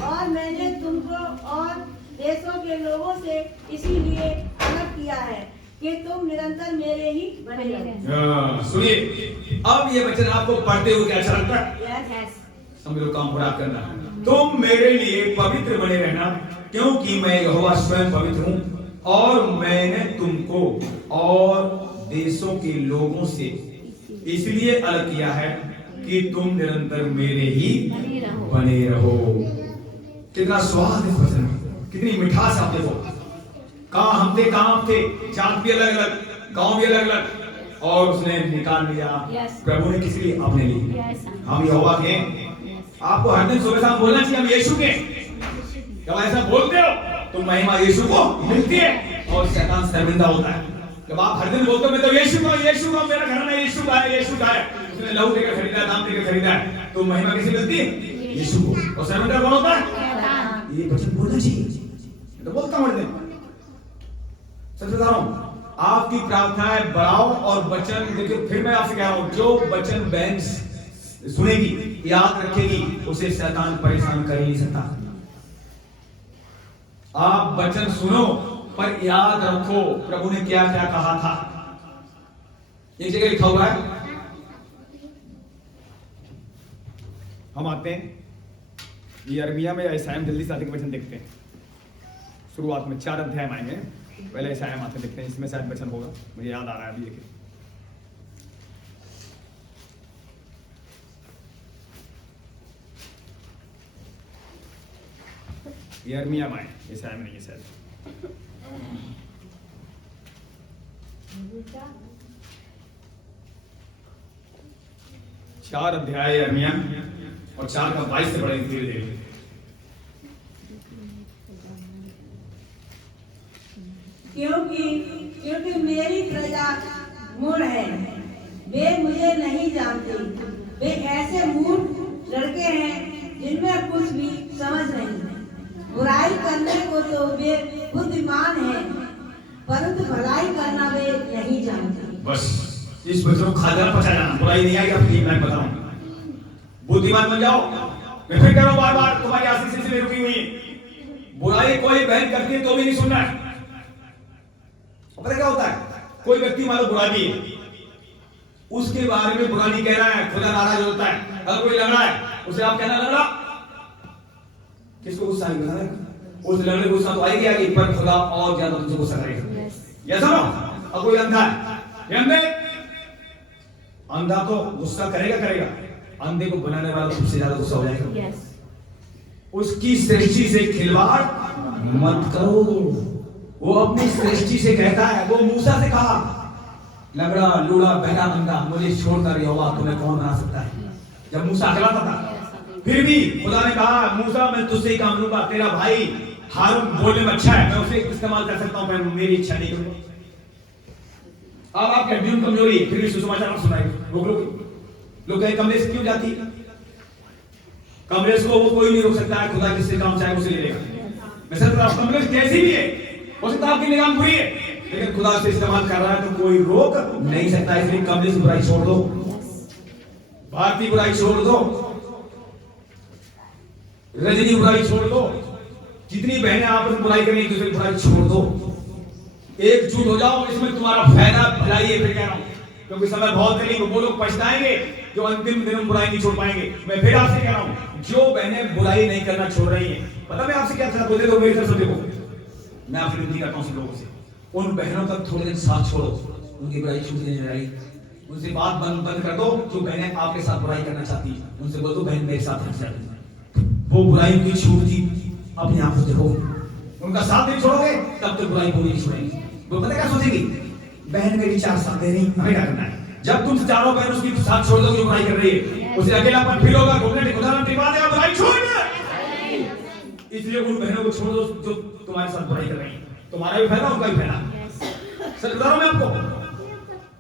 और मैंने तुमको और देशों के लोगों से इसीलिए अलग किया है कि तुम निरंतर मेरे ही बने रहो। सुनिए, अब ये वचन आपको पढ़ते हुए क्या अच्छा लगता है? यस, समझो काम पूरा करना। तुम मेरे लिए पवित्र बने रहना, क्योंकि मैं यहोवा स्वयं पवित्र हूँ और मैंने तुमको और देशों के लोगों से इसलिए अलग किया है कि तुम निरंतर मेरे ही बने रहो। कितना स्वाद है वचन में, कितनी मिठास आप देखो। कहाँ हम थे, जात भी अलग अलग, गांव भी अलग अलग, और उसने निकाल लिया। प्रभु ने किस लिए? अपने लिए। हम यहोवा के। आपको हर दिन सुबह शाम बोलना चाहिए हम यीशु के। जब ऐसा बोलते हो तो महिमा यीशु को मिलती है और शैतान शर्मिंदा होता है। जब आप हर दिन बोलते हो मैं तो यीशु को मेरा घराना यीशु का है, उसने लहू देकर खरीदा है, दाम देकर खरीदा है, तो महिमा किसे मिलती है? यीशु को। और शर्मिंदा कौन होता है? ये वचन बोलना चाहिए। तो बोलता हूं हर दिन, सच बता रहा हूं। आपकी प्रार्थनाएं बढ़ाओ और वचन देखिए। फिर मैं आपसे कह रहा हूं, जो वचन बहन सुनेगी, याद रखेगी, उसे शैतान परेशान कर ही नहीं सकता। आप वचन सुनो पर याद रखो प्रभु ने क्या क्या कहा था। एक जगह लिखा हुआ है, हम आते हैं यिर्मयाह में या यशायाह में, जल्दी से आते के वचन देखते हैं। शुरुआत में 4 अध्याय में आएंगे, पहले यशायाह में आते देखते हैं, इसमें शायद वचन होगा, मुझे याद आ रहा है अभी। देखिए यिर्मयाह में, यशायाह में नहीं है शायद। 4 अध्याय यिर्मयाह और 4 का 22 से पढ़ेंगे धीरे धीरे। क्योंकि मेरी प्रजा मूढ़ है, वे मुझे नहीं जानते। वे ऐसे मूर्ख लड़के हैं जिनमें कुछ भी समझ नहीं। बुराई करने को तो वे बुद्धिमान हैं, परंतु भलाई करना वे नहीं जानते। बस इस वचन को खा जाना, पचा जाना। बुराई नहीं आएगी आपकी, मैं बताऊं। बुद्धिमान बन जाओ। मैं फिर कह रहा हूं बार बार, तुम्हारी आशीष सिलसिले रुकी हुई है। बुराई कोई बहन करती है तो भी नहीं सुनना है। पता क्या होता है? कोई व्यक्ति मान लो बुरा भी है, उसके बारे में बुरा नहीं कह रहा है, खुदा नाराज होता है। अगर कोई लग रहा है उसे आप कहना लग रहा, किसको गुस्सा आएगा? उस लड़ने को गुस्सा तो आएगी आएगी, पर खुदा और ज्यादा तुझे गुस्सा करेगा। या सुनो, अब कोई अंधा है, अंधा तो गुस्सा करेगा, अंधे को बनाने वाला सबसे ज्यादा गुस्सा हो जाएगा। उसकी सृष्टि से खिलवाड़ मत करो। वो अपनी सृष्टि से कहता है, वो मूसा से कहा, लंगड़ा लूड़ा बहरा अंधा मुझे छोड़कर यहोवा तुम्हें कौन बना सकता है? जब मूसा अकेला था, फिर भी खुदा ने कहा मूसा मैं तुझसे ही काम लूंगा, तेरा भाई हारून बोलने में अच्छा है, मैं उसे इस्तेमाल कर सकता हूं, मैं मेरी इच्छा नहीं करूंगा। अब आपकी हड्डियों में कमजोरी है, फिर भी सुसमाचार सुनाई रोक लोग कहे कमलेश क्यों जाती है? कमलेश को वो कोई नहीं रोक सकता है, खुदा जिससे काम चाहे उसे ले लेगा। मैं सच बता रहा हूं, कमलेश कैसी भी है, हो सकता है आपकी निगाह बुरी है, लेकिन खुदा से इस्तेमाल कर रहा है तो कोई रोक नहीं सकता। इसलिए कमलेश बुराई छोड़ दो, भारतीय बुराई छोड़ दो, रजनी बुराई छोड़ दो, जितनी बहनें आपस में बुराई करेंगी दूसरी बुराई छोड़ दो, एकजुट हो जाओ। इसमें तुम्हारा फायदा भलाई है। फिर कह रहा हूं, क्योंकि समय बहुत करीब, वो लोग पछताएंगे जो अंतिम दिन में बुराई नहीं छोड़ पाएंगे। मैं फिर आपसे कह रहा हूं, जो बहनें बुराई नहीं करना छोड़ रही हैं, पता मैं आपसे क्या था बोले तो मेरी तरफ से देखो, मैं आपसे विनती करता हूं सब लोगों से, उन बहनों का थोड़े दिन साथ छोड़ो, उनकी बुराई छूटने नहीं आई, उनसे बात बंद बंद कर दो। जो बहनें आपके साथ बुराई करना चाहती है उनसे बोल दो बहन मेरे साथ हंस जाती। वो बुराई की छूट थी अपने आप से देखो, उनका साथ नहीं छोड़ोगे तब तो बुराई पूरी नहीं छोड़ेंगे। वो पता क्या सोचेगी, बहन मेरी चार साथ दे रही, हमें क्या करना है। जब तुम चारों बहन उसकी साथ छोड़ दोगे जो बुराई कर रही है, उसे अकेलापन फील होगा, घुटने टिका देगा, बुराई छोड़। इसलिए उन बहनों को छोड़ दो जो तुम्हारे साथ बुराई कर रही है। तुम्हारा भी फायदा उनका भी फायदा। सच बता रहा हूं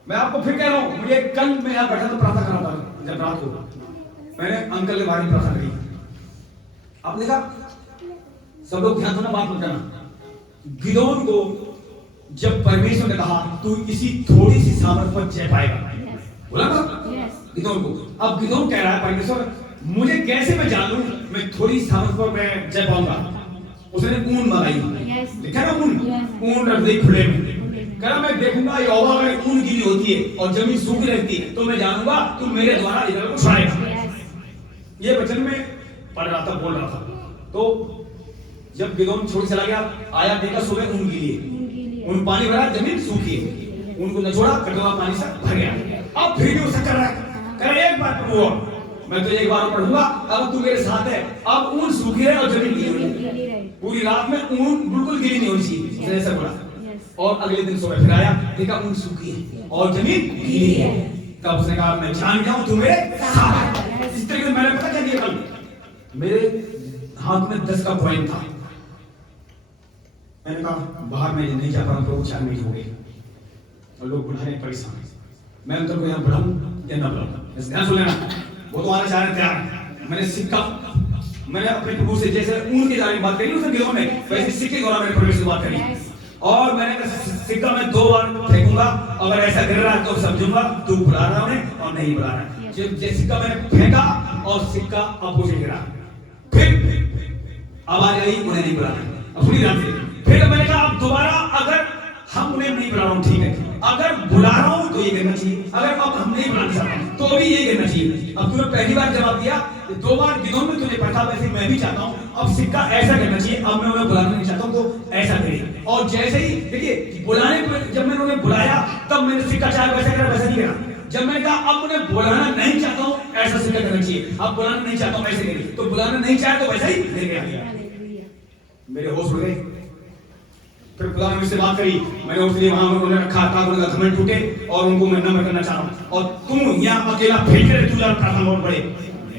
मैं आपको फिर कह रहा हूं। मुझे कल मैं यहाँ बैठा तो प्रार्थना कर रहा था, जब रात को मैंने अंकल के बारे में प्रार्थना करी। आपने कहा सब लोग ध्यान देना, बात मत करना। गिदोन को जब परमेश्वर ने कहा तू इसी थोड़ी सी सामर्थ पर जय पाएगा, बोला ना गिदोन को। अब गिदोन कह रहा है परमेश्वर मुझे कैसे मैं जान लूं मैं थोड़ी सामर्थ पर मैं जय पाऊंगा। उसने ऊन मंगाई, लिखा ना ऊन रख दी खुले में। कह रहा मैं देखूंगा यहोवा अगर ऊन गीली होती है और जमीन सूखी रहती है तो मैं जानूंगा तू मेरे द्वारा इधर को छुड़ाएगा। ये वचन में पढ़ रहा था, बोल रहा था। तो जब गिदोन छोड़ चला गया, आया देखा सुबह ऊन गीली है, ऊन पानी भरा, जमीन सूखी है। उनको न छोड़ा, कटोरा पानी से भर गया। अब फिर भी उसे कर रहा है, कह रहा एक बार प्रभु मैं तुझे एक बार पढ़ूंगा, अब तू मेरे साथ है। अब ऊन सूखी है और जमीन गीली है। पूरी रात में ऊन बिल्कुल गीली नहीं होनी चाहिए, ऐसा बोला। और अगले दिन सुबह फिर आया, देखा ऊन सूखी है और जमीन गीली है। तब उसने कहा मैं जान गया हूं तू मेरे साथ है। इस तरीके से मैंने पता क्या किया, कल मेरे हाथ में 10 का कॉइन था। मैंने कहा बाहर में नहीं जा पा रहा, प्रभु 4 मिनट हो गए और लोग बुढ़ाने परेशान है, मैं उनको तो यहाँ बुलाऊं या ना बुलाऊं। ध्यान सुन लेना, वो तो आना चाह रहे थे। मैंने सिक्का, मैंने अपने प्रभु से जैसे ऊन के बारे में बात करी उसने गिरोह में, वैसे सिक्के के बारे में परमेश्वर से बात करी। और मैंने कहा सिक्का मैं 2 बार फेंकूंगा, अगर ऐसा गिर रहा है तो समझूंगा तू बुला रहा है और नहीं बुला रहा है। जब सिक्का मैंने फेंका और सिक्का अपोजिट गिरा, फिर आवाज आई उन्हें नहीं बुलाना। अब पूरी रात से फिर मैंने कहा अब दोबारा अगर हम उन्हें नहीं बुला रहा हूं ठीक है, अगर बुला रहा हूं तो ये कहना चाहिए, अगर अब हम नहीं बुलाना चाहते तो भी ये कहना चाहिए। अब तूने पहली बार जवाब दिया, 2 बार गिदोन में तुझे पढ़ा, वैसे मैं भी चाहता हूं अब सिक्का ऐसा करना चाहिए। अब मैं उन्हें बुलाना नहीं चाहता हूं तो ऐसा करिए। और जैसे ही देखिए बुलाने पर जब मैंने उन्हें बुलाया तब मैंने सिक्का चाहे वैसा करा वैसा नहीं करा। जब मैंने कहा अब उन्हें बुलाना नहीं चाहता हूं ऐसा सिक्का करना चाहिए, अब बुलाना नहीं चाहता हूं ऐसे करिए, तो बुलाना नहीं चाहे तो वैसा ही ले गया। मेरे होश उड़ गए। फिर खुदा ने मुझसे बात करी, मैंने उसके लिए वहां उन्होंने रखा था, उनका घमंड टूटे और उनको मैं नम्र करना चाह रहा हूं। और तुम यहाँ अकेला फेंक कर तू जा प्रार्थना और बढ़े,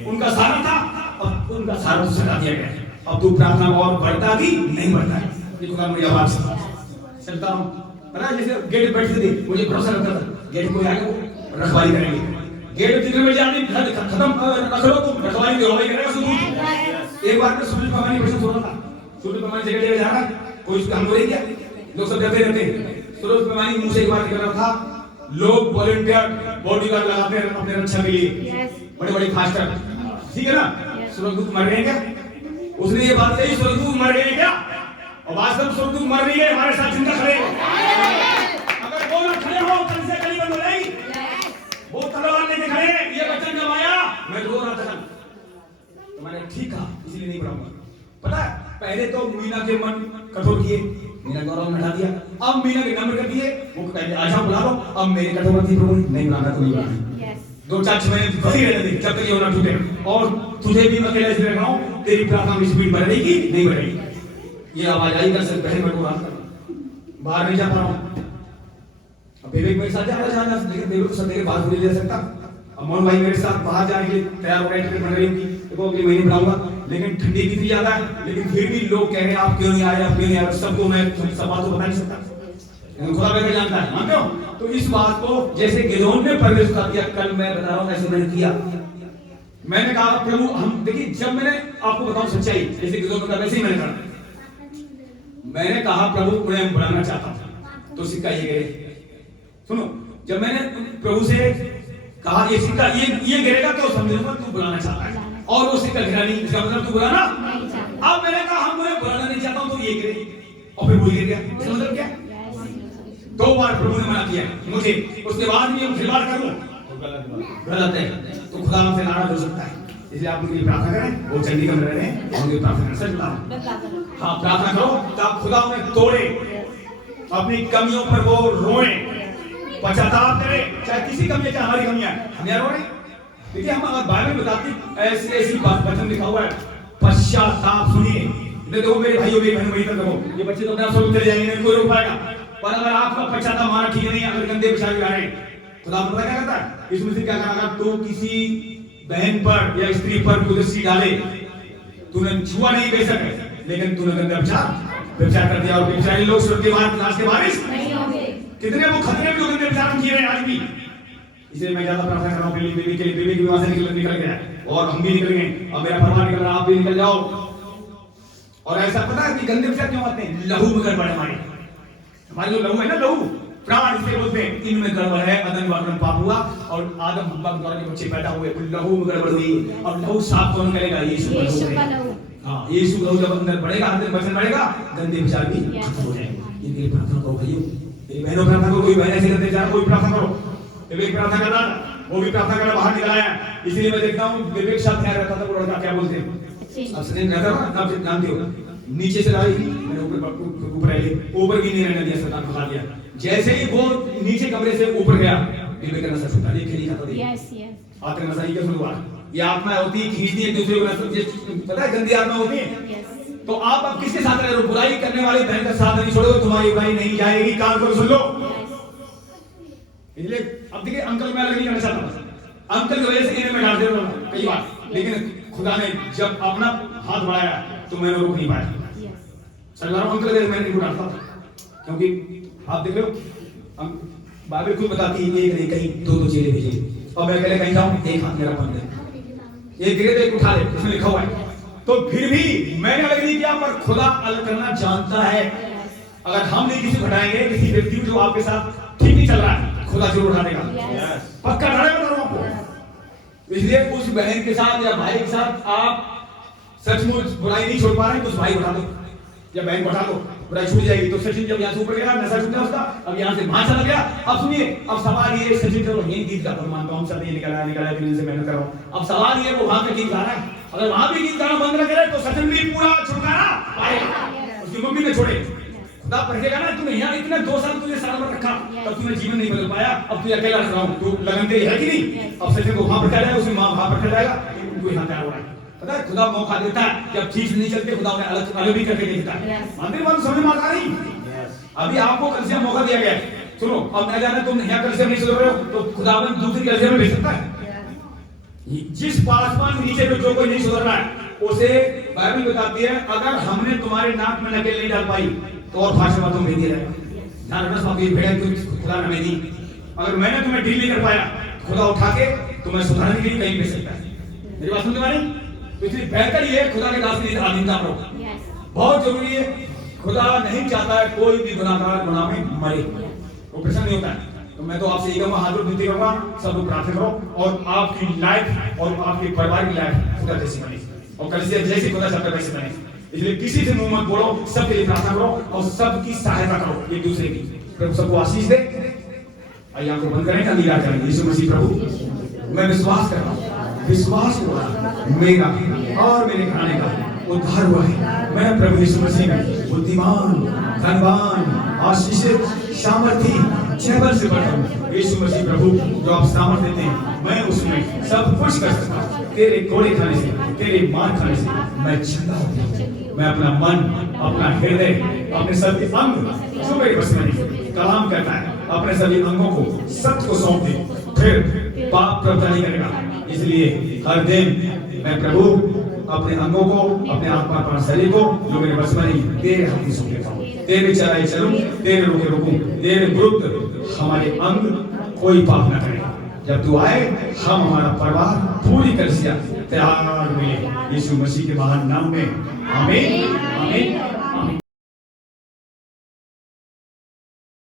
उनका सहारा था और उनका सहारा तुझसे हटा दिया गया। अब तू प्रार्थना और बढ़ता कि नहीं बढ़ता है, ये खुदा मुझे आवाज चलता हूं। पता है जैसे गेट बैठते थे, मुझे भरोसा रहता था गेट कोई आगे वो रखवाली करेंगे। गेट जितने बजे आदमी खत्म रख लो तुम, रखवाली करेगा सुबह। एक बार मैं सूरज पवानी पैसे सुना था, सूरज पवानी जगह जगह जा रहा, कोई उसका हम बोले क्या, लोग सब डरते रहते। सूरज पवानी मुंह से एक बार निकल रहा था, लोग वॉलंटियर बॉडीगार्ड लगाते हैं अपने रक्षा के लिए, बड़े बड़े फास्टर, ठीक है ना। सूरजदूत मर गए क्या, उसने ये बात कही सूरजदूत मर गए क्या, और वास्तव सूरजदूत मर नहीं गए, हमारे साथ जिंदा खड़े हैं। अगर वो ना खड़े हो कल से कली बंद हो जाएगी। वो तलवार लेके खड़े हैं, ये वचन जब आया मैं रो रहा था, तो मैंने ठीक कहा इसलिए नहीं पढ़ाऊंगा। पता है पहले तो मीना के मन कठोर किए, मीना गौरव में हटा दिया, अब मीना के नम्र कर दिए, वो पहले आजा बुला लो, अब मेरे कठोर थी प्रभु नहीं बुलाना तो नहीं बुलाना। 2-4 महीने वही रहने दे जब तक ये होना टूटे। और तुझे भी मैं अकेले से रख रहा हूं, तेरी प्रार्थना में स्पीड बढ़ेगी नहीं बढ़ेगी। ये आवाज आई कर सकते हैं, मैं बाहर नहीं जा पा रहा हूं। अब विवेक मेरे साथ जाना, लेकिन विवेक को सब मेरे बात नहीं ले सकता। अब मोहन भाई मेरे साथ बाहर जाने के लिए तैयार हो रहे हैं, बन रही उनकी, देखो अगले महीने बुलाऊंगा, लेकिन ठंडी कितनी ज्यादा है, लेकिन फिर भी लोग कह रहे हैं आप क्यों नहीं आ रहे, आप क्यों नहीं आ रहे। सबको मैं सब बात तो बता नहीं सकता, खुदा बेहतर जानता है, मानते हो। तो इस बात को जैसे गिदोन ने परमेश्वर का दिया, कल मैं बता रहा हूं ऐसे मैंने किया। मैंने कहा प्रभु हम देखिए, जब मैंने आपको बताऊं सच्चाई, जैसे गिदोन का वैसे ही मैंने कहा, मैंने कहा प्रभु उन्हें बुलाना चाहता हूं तो सिक्का ये गिरे। सुनो, जब मैंने प्रभु से कहा ये सिक्का ये गिरेगा तो समझूंगा तू बुलाना चाहता है, और वो सिक्का गिरा नहीं, इसका मतलब तू बुलाना। अब मैंने कहा हम उन्हें बुलाना नहीं चाहता हूं तो ये गिरे, और फिर वो गिर गया। इसका मतलब क्या, 2 बार प्रभु ने मना किया मुझे, उसके बाद भी हम खिलवाड़ करूं तो गलत है, तो खुदा हमसे नाराज हो सकता है। इसलिए आप उनके लिए प्रार्थना करें, वो चंडीगढ़ में रह रहे हैं, उनके प्रार्थना कर सकता हूं। हाँ प्रार्थना करो ताकि खुदा उन्हें तोड़े, अपनी कमियों पर वो रोए, पश्चाताप करें, चाहे किसी कमी है चाहे हमारी कमी है, हम यार हो रहे। देखिए हम अगर बाइबल बताती ऐसी ऐसी बात वचन लिखा हुआ है, पश्चाताप सुनिए। देखो मेरे भाइयों मेरी बहनों मेरी तरफ, ये बच्चे तो अपने आप सब चले जाएंगे, कोई रोक पाएगा। पर अगर आपका पश्चाताप हमारा ठीक नहीं, अगर गंदे विचार आ रहे हैं, खुदा पता क्या करता है? इसमें से क्या कहा, तो किसी बहन पर या स्त्री पर कुदरती डाले, तूने छुआ नहीं बेशक, लेकिन तूने गंदा विचार कर दिया, और बेचारे लोग स्वर्ग के नाश के बारिश नहीं होंगे। कितने वो खतरे में जो गंदे विचार किए हैं आज भी। इसलिए मैं ज्यादा प्रार्थना कर रहा हूँ बेबी के लिए, बेबी की वहां से निकल गया है और हम भी निकल गए, और मेरा परिवार निकल रहा, आप भी निकल जाओ। और ऐसा पता है कि गंदे विचार क्यों आते हैं? लहू में गड़बड़ है हमारे जो लहू है ना, लहू प्राण इसे बोलते हैं, इनमें गड़बड़ है, अदन वादन पाप हुआ और आदम हव्वा द्वारा जो बच्चे पैदा हुए, लहू में गड़बड़ हुई। और लहू साफ कौन करेगा? यीशु का लहू। हाँ, यीशु का लहू जब अंदर बढ़ेगा, अंदर वचन बढ़ेगा, गंदे विचार भी खत्म हो जाएंगे। इनके लिए प्रार्थना करो भाइयों, मेरी बहनों प्रार्थना करो, कोई बहन ऐसे गंदे विचार कोई प्रार्थना करो। विवेक प्रार्थना कर रहा, वो भी प्रार्थना कर बाहर निकल आया। इसलिए मैं देखता हूँ विवेक साथ ध्यान रखता था, वो लड़का क्या बोलते हैं, अब सनी कहता ना, नाम जानते हो, नीचे से लाई मैंने ऊपर आई, ऊपर भी नहीं रहने दिया, शैतान भगा दिया। जैसे ही वो नीचे कमरे से ऊपर गया, विवेक का नशा छूटा, ये खेली खाता था। यस यस, आत्मा नशा ही क्या शुरुआत, ये आत्मा होती है खींचती है एक दूसरे को नशा, पता है गंदी आत्मा होती है। तो आप अब किसके साथ रह रहे हो? बुराई करने वाली बहन का साथ नहीं छोड़ोगे, तुम्हारी बुराई नहीं जाएगी। कान को सुन लो। इसलिए अब देखिए अंकल मैं अलग नहीं करना चाहता, अंकल की वजह से इन्हें मैं डांट दे रहा हूँ कई बार, लेकिन खुदा ने जब अपना हाथ बढ़ाया तो मैंने रोक नहीं पाया। सरदार अंकल मैंने नहीं डांटता, क्योंकि आप देख लो बाइबल खुद बताती है, एक नहीं कहीं दो चेले भेजे, और मैं अकेले कहीं जाऊं, एक हाथ मेरा बंद है, एक गिरे तो एक उठा ले, उसमें लिखा हुआ है। तो फिर भी मैंने अलग नहीं किया, पर खुदा अलग करना जानता है। अगर हम नहीं किसी हटाएंगे, किसी व्यक्ति को जो आपके साथ ठीक नहीं चल रहा है, खुदा जरूर उठा देगा, पक्का लड़ेगा आपको। इसलिए उस बहन के साथ या भाई के साथ आप सचमुच बुराई नहीं छोड़ पा रहे हैं, तो उस भाई को उठा दो या बहन को उठा दो, बुराई छूट जाएगी। तो सचिन जब यहाँ से ऊपर गया, नशा छूटा उसका, अब यहाँ से वहां चला गया। अब सुनिए, अब सवाल ये, सचिन चलो यही गीत गाता मानता हूँ, सब ये निकला 3 दिन से मेहनत कर रहा हूँ। अब सवाल ये, वो वहां पे गीत गा रहा है, अगर वहां भी गीत गाना बंद न करे तो सचिन भी पूरा छुटकारा पाएगा, उसकी मम्मी ने छोड़े। खुदा पढ़ेगा ना, तूने यहाँ इतना 2 साल तुझे साल भर रखा, तब तूने जीवन नहीं बदल पाया, अब तू अकेला रह रहा हूँ, तू लगन तेरी है कि नहीं? अब सचिन को वहां पर जाएगा, उसकी माँ वहां पर जाएगा, तू यहाँ तैयार हो रहा है। पता है खुदा मौका देता है, जब ठीक नहीं चलते खुदा उन्हें अलग अलग भी करके देता है। मंदिर बात समझ में आ रही? अभी आपको कल मौका दिया गया है, सुनो, अब मैं जाना तुम यहाँ कल नहीं सुधर रहे हो, तो खुदावन दूसरी कल में भेज सकता है। जिस पासवान नीचे पे जो कोई नहीं सुधर रहा है, उसे बाइबल बताती है, अगर हमने तुम्हारे नाक में नकेल नहीं डाल पाई तो और भाषा बातों में दे रहेगा। ध्यान रखना, बाकी भेड़ खुदा ने दी, अगर मैंने तुम्हें डील नहीं कर पाया, खुदा उठा के तुम्हें सुधारने के लिए कहीं भेज सकता है। मेरी बात समझ में आ रही? तो इसलिए बेहतर ये खुदा के दास की अधीनता करो, बहुत जरूरी है। खुदा नहीं चाहता है कोई भी गुनाहगार गुनाह में मरे, वो प्रसन्न नहीं होता है। तो मैं तो आपसे ये कहूँगा, हाथ विनती करूँगा, सब लोग प्रार्थना करो और आपकी लाइफ और आपके परिवार की लाइफ खुदा जैसी बने, और कलीसिया जैसी खुदा चाहता है वैसे बने। इसलिए किसी से मुंह मत बोलो, सबके लिए प्रार्थना करो और सबकी सहायता करो, एक दूसरे की। प्रभु सबको आशीष दे। आइए आंखों बंद करें, अंधकार करें। यीशु मसीह प्रभु, मैं विश्वास कर रहा हूँ, विश्वास हो रहा है मेरा और मेरे घराने का उद्धार हुआ है। मैं प्रभु यीशु मसीह में बुद्धिमान, धनवान, आशीषित, सामर्थी, जयबल से बढ़ा हूँ। यीशु मसीह प्रभु, जो आप सामर्थ्य देते हैं, मैं उसमें सब कुछ कर सकता हूँ। तेरे कोड़े खाने से, तेरे मार खाने से मैं जिंदा हूँ। मैं अपना मन, अपना हृदय, अपने सभी अंग जो मेरे बस में नहीं, कलाम करता है, अपने सभी अंगों को सत्य को सौंप दे, फिर पाप प्रभुता नहीं करेगा। इसलिए हर दिन मैं प्रभु अपने अंगों को, अपने आत्मा पर शरीर को जो मेरे बस में नहीं, तेरे हाथ में सौंप देता हूं। तेरे चराए चलूं, तेरे रोके रोकूं, तेरे विरुद्ध हमारे अंग कोई पाप न करे। जब तू आए, हम हमारा परिवार पूरी कलीसिया तैयार मिले। यीशु मसीह के महान नाम में आमीन, आमीन।